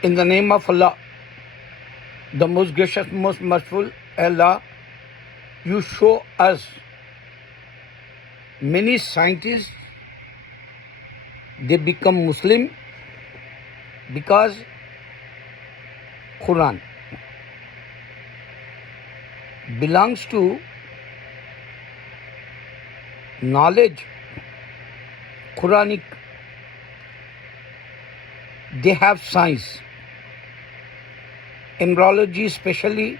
In the name of Allah, the most gracious, most merciful, Allah, you show us many scientists, they become Muslim because Quran belongs to knowledge, Quranic. They have science, embryology especially,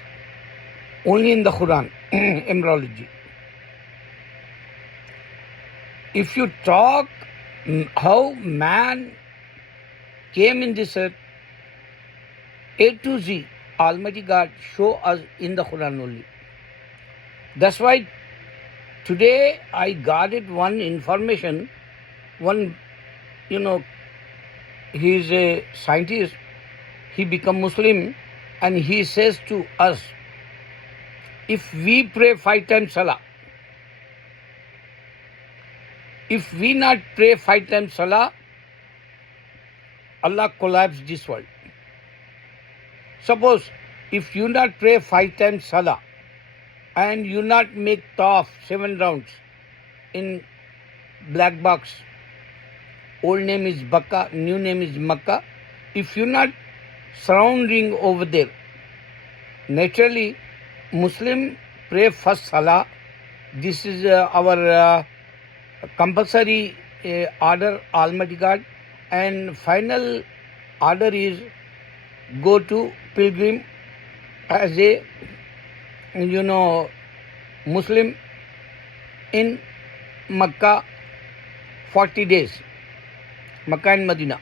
only in the Quran, embryology. If you talk how man came in this earth, A to Z, Almighty God show us in the Quran only. That's why today I got it one information, one, he is a scientist, he become Muslim, and he says to us, if we pray 5 times Salah, if we not pray 5 times Salah, Allah collapse this world. Suppose if you not pray 5 times Salah and you not make tawaf 7 rounds in black box, old name is Bakka, new name is Makkah, if you not surrounding over there, naturally Muslim pray first Salah. This is our compulsory order, Almighty God, and final order is go to pilgrim as a Muslim in Makkah 40 days, Makkah and Medina.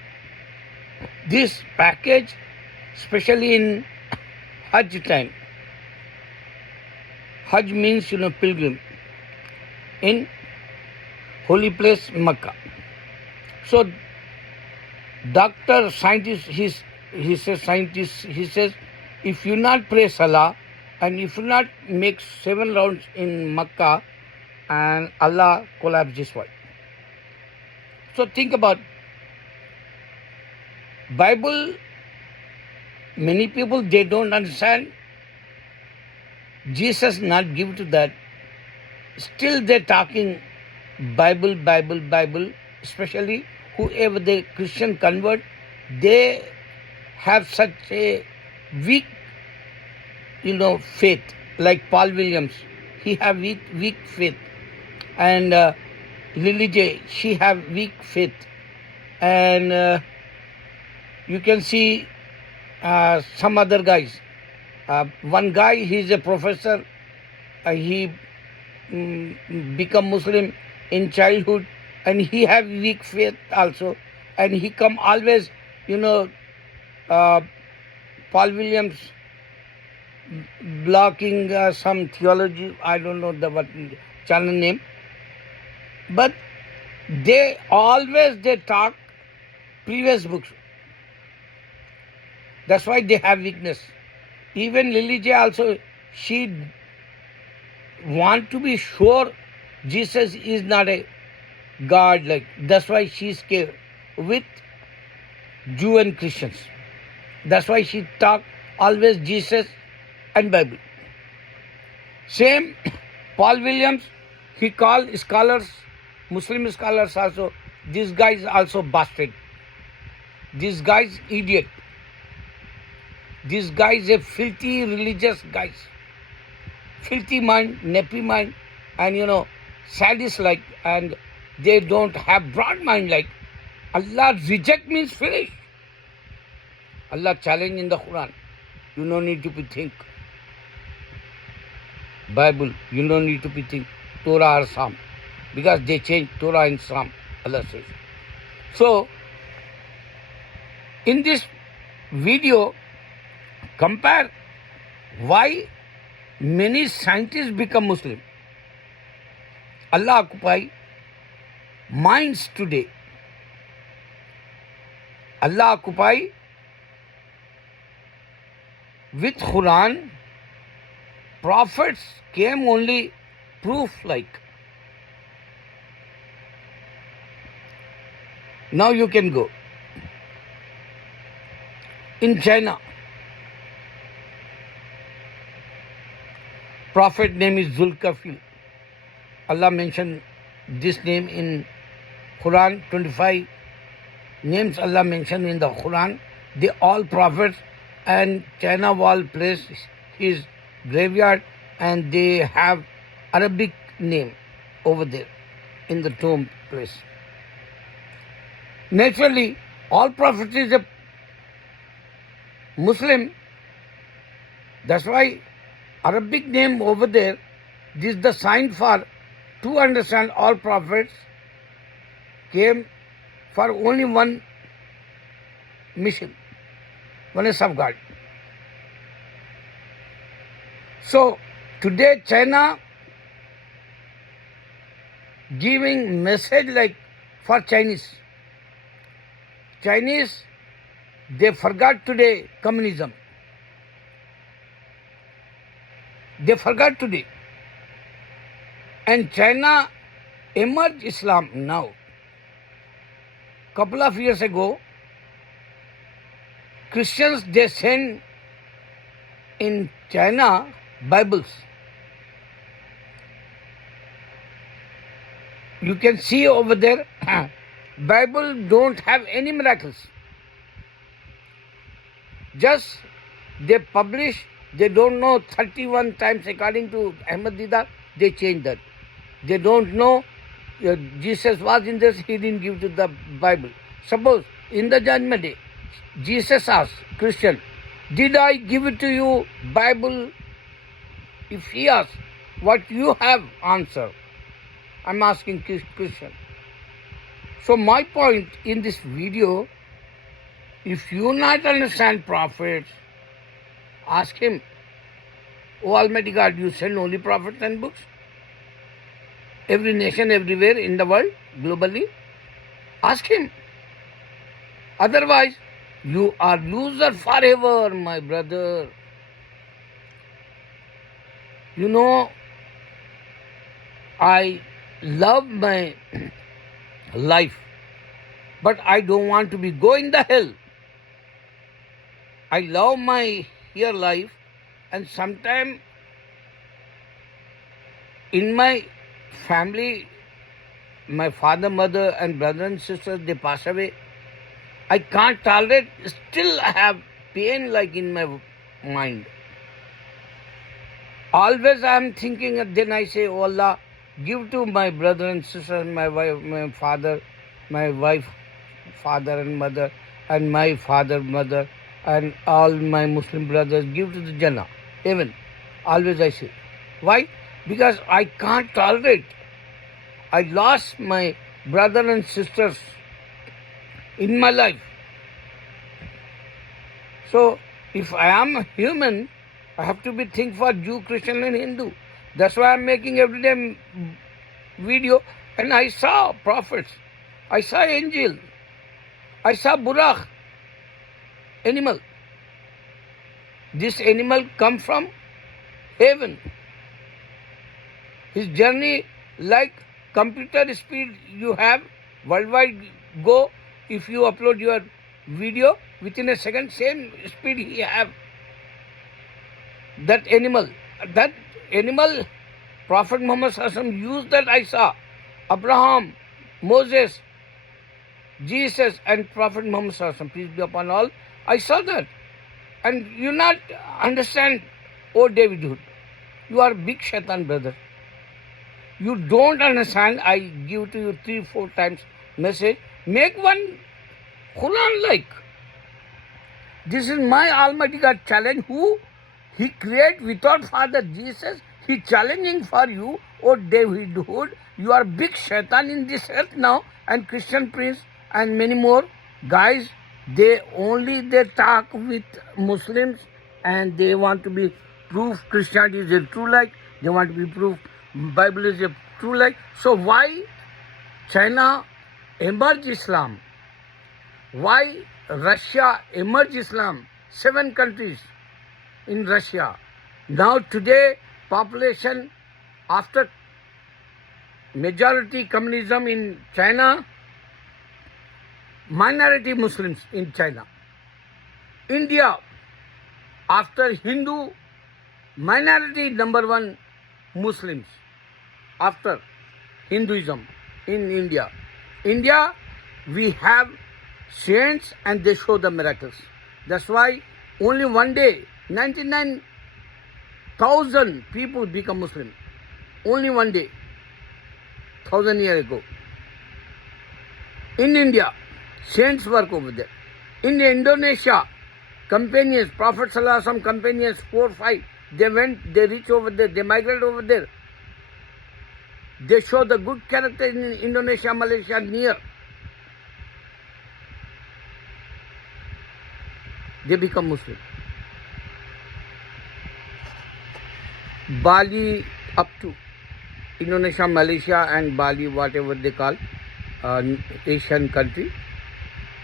This package, especially in Hajj time. Hajj means pilgrim in holy place Makkah. So doctor, scientist, he says, if you not pray Salah and if you not make 7 rounds in Makkah, and Allah collapse this world. So think about Bible. Many people, they don't understand. Jesus not give to that. Still they're talking Bible, Bible, Bible. Especially whoever the Christian convert, they have such a weak, faith. Like Paul Williams, he have weak faith, and Lily J, she have weak faith, and you can see some other guys. One guy, he's a professor. He become Muslim in childhood, and he have weak faith also, and he come always, Paul Williams blocking some theology, I don't know the what channel name, but they talk previous books. That's why they have weakness. Even Lily J also, she want to be sure Jesus is not a God, like that's why she's scared with Jew and Christians. That's why she talk always Jesus and Bible. Same Paul Williams, he call scholars, Muslim scholars also, this guy is also bastard. This guy is idiot. This guy is a filthy religious guy. Filthy mind, nappy mind, and sadist like, and they don't have broad mind like. Allah reject means finish. Allah challenge in the Quran. You don't need to be think. Bible, you don't need to be think. Torah or Psalm. Because they change Torah and Psalm, Allah says. So, in this video, compare why many scientists become Muslim. Allah occupy minds today. Allah occupy with Quran. Prophets came only proof like. Now you can go. In China, prophet name is Zulkifl. Allah mentioned this name in Quran. 25 names Allah mentioned in the Quran. They all prophets, and China wall place his graveyard, and they have Arabic name over there in the tomb place. Naturally, all prophets is a Muslim. That's why Arabic name over there. This is the sign for to understand all prophets came for only one mission, oneness of God. So today China giving message like for Chinese. Chinese, they forgot today communism. They forgot today. And China emerged Islam now. Couple of years ago, Christians, they send in China Bibles. You can see over there, Bible don't have any miracles. Just they publish, they don't know 31 times according to Ahmad Didar, they change that. They don't know Jesus was in this, he didn't give to the Bible. Suppose in the judgment day, Jesus asked Christian, did I give it to you Bible? If he asks, what you have answer? I'm asking Christian. So my point in this video, if you not understand prophets, ask him, O Almighty God, you send only prophets and books? Every nation, everywhere in the world, globally? Ask him. Otherwise, you are loser forever, my brother. You know, I love my life, but I don't want to be going the hell. I love my here life, and sometime in my family, my father, mother, and brother and sisters, they pass away. I can't tolerate, still I have pain like in my mind. Always I am thinking, and then I say, oh Allah, give to my brother and sister, and my wife, my father, my wife, father and mother, and my father, mother, and all my Muslim brothers, give to the Jannah, heaven. Always I say. Why? Because I can't tolerate. I lost my brother and sisters in my life. So, if I am a human, I have to be think for Jew, Christian and Hindu. That's why I'm making every day video. And I saw prophets. I saw angel. I saw Buraq, animal. This animal come from heaven. His journey like computer speed you have, worldwide go, if you upload your video, within a second, same speed he have. That animal, Prophet Muhammad SAW used that I saw. Abraham, Moses, Jesus and Prophet Muhammad SAW, peace be upon all, I saw that. And you not understand, oh David Hood, you are big shaitan brother. You don't understand, I give to you 3-4 times message. Make one Quran like. This is my Almighty God challenge. Who He create without Father Jesus. He challenging for you, oh David Hood. You are big shaitan in this earth now. And Christian Prince and many more guys, they talk with Muslims and they want to be proof Christianity is a true light. They want to be proof Bible is a true light. So why China emerged Islam? Why Russia emerged Islam? 7 countries in Russia. Now today population after majority communism in China, minority Muslims in China. India, after Hindu, minority number one Muslims. After Hinduism in India. India, we have saints and they show the miracles. That's why only one day, 99,000 people become Muslim. Only one day, 1,000 years ago. In India, saints work over there. In Indonesia, companions, Prophet Sallallahu Alaihi Wasallam companions, 4, 5, they went, they reach over there, they migrate over there. They show the good character in Indonesia, Malaysia, near. They become Muslim. Bali up to Indonesia, Malaysia and Bali, whatever they call, Asian country,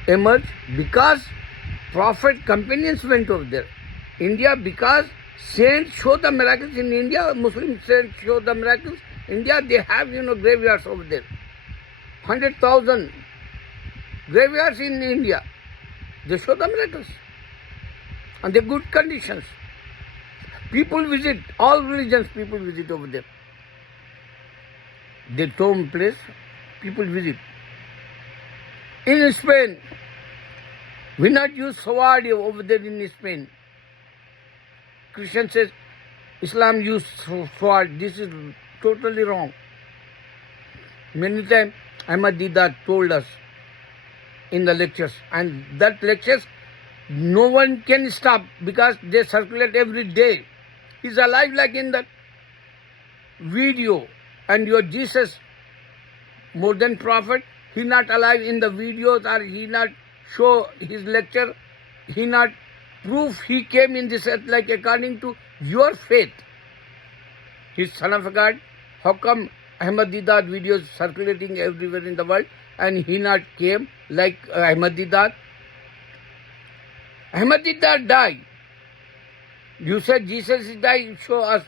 emerged because Prophet companions went over there. India, because saints show the miracles in India, Muslim saints show the miracles. India, they have, graveyards over there. 100,000 graveyards in India. They show the miracles. And they're good conditions. People visit, all religions people visit over there. Their tomb place, people visit. In Spain, we not use sword over there in Spain. Christian says Islam use sword. This is totally wrong. Many times Ahmad Didat told us in the lectures, and that lectures no one can stop because they circulate every day. He's alive like in that video, and your Jesus more than prophet, he not alive in the videos, or he not show his lecture, he not proof he came in this earth like according to your faith. He's son of a God. How come Ahmad Didat videos circulating everywhere in the world and he not came like Ahmad Didat? Ahmad Didat died. You said Jesus is died, show us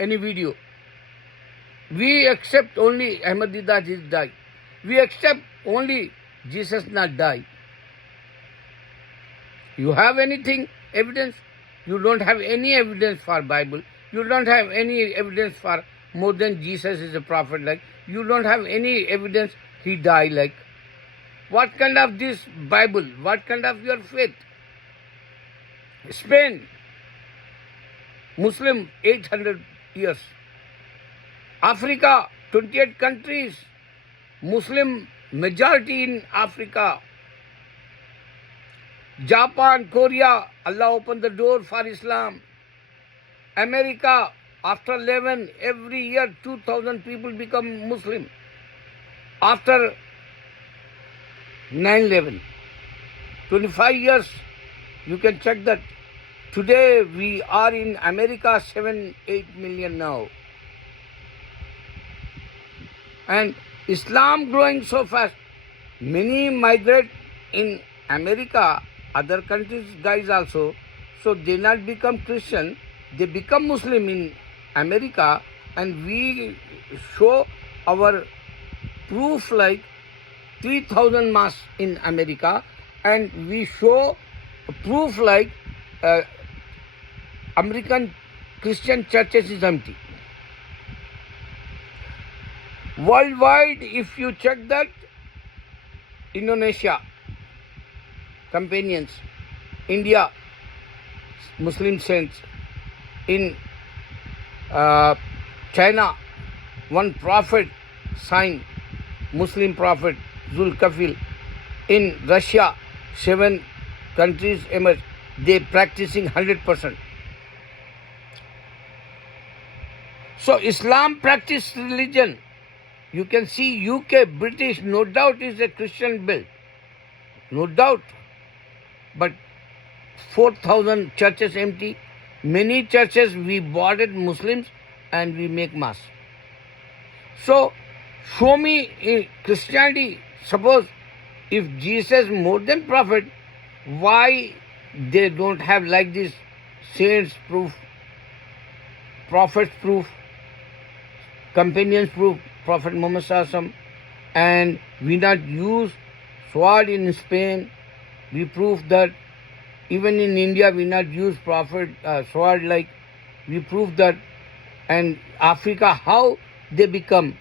any video. We accept only Ahmad Didat is died. We accept only Jesus not died. You have anything, evidence? You don't have any evidence for Bible. You don't have any evidence for more than Jesus is a prophet like. You don't have any evidence he died like. What kind of this Bible? What kind of your faith? Spain, Muslim 800 years. Africa, 28 countries, Muslim majority in Africa. Japan, Korea, Allah opened the door for Islam. America, after 11, every year 2,000 people become Muslim. After 9/11, 25 years, you can check that. Today we are in America 7-8 million now. And Islam growing so fast. Many migrate in America, other countries guys also. So they not become Christian, they become Muslim in America, and we show our proof like 3,000 mosques in America, and we show proof like American Christian churches is empty. Worldwide, if you check that, Indonesia, companions, India, Muslim saints, in China, one prophet signed, Muslim prophet, Zulkifil. In Russia, 7 countries emerged, they practicing 100%. So Islam practice religion. You can see UK, British, no doubt is a Christian built. No doubt. But 4,000 churches empty. Many churches we boarded Muslims and we make mass. So show me in Christianity, suppose if Jesus more than prophet, why they don't have like this saints proof, prophets proof, companions proof, Prophet Muhammad Sallallahu Alaihi Wasallam, and we not use sword in Spain. We prove that Even in India, we not use prophet sword like we prove that. And Africa, how they become,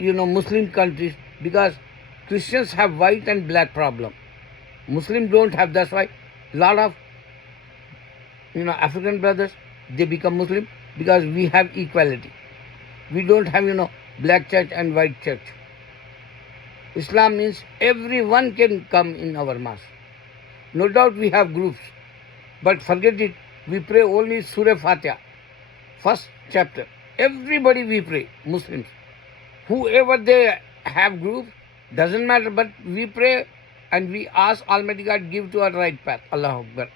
Muslim countries, because Christians have white and black problem. Muslims don't have. That's why a lot of African brothers, they become Muslim because we have equality. We don't have black church and white church. Islam means everyone can come in our mosque. No doubt we have groups, but forget it. We pray only Surah Fatiha, first chapter. Everybody we pray, Muslims. Whoever they have groups, doesn't matter, but we pray and we ask Almighty God give to our right path. Allahu Akbar.